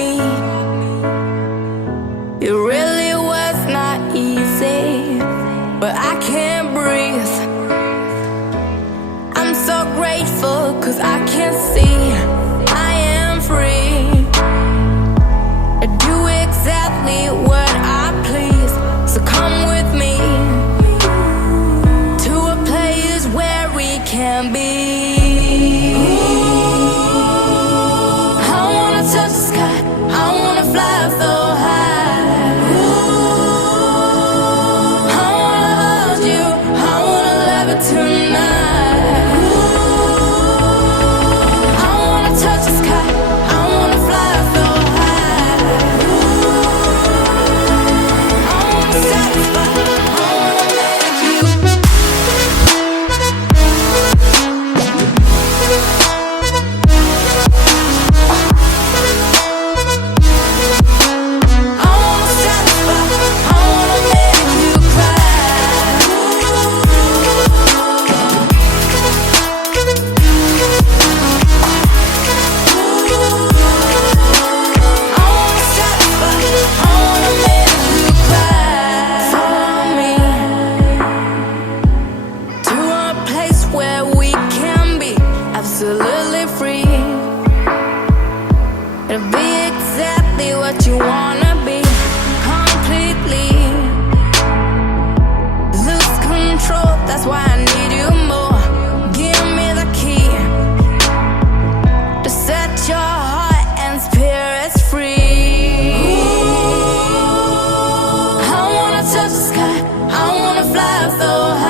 me. It really was not easy, but I can't breathe. I'm so grateful 'cause I can see I am free. I do exactly what I please, so come with me to a place where we can be. I wanna touch the sky, I wanna fly so high. I wanna hold you, I wanna love it tonight. I wanna touch the sky, I wanna fly so high. I wanna satisfy, I wanna make you. I wanna satisfy, I wanna make you cry. I wanna satisfy, I wanna make you cry. Follow me to a place where we can be absolutely free. It'll be exactly what you wanna be, completely. Lose control, that's why I need you more. Give me the key to set your heart and spirits free. I wanna touch the sky, I wanna fly so high.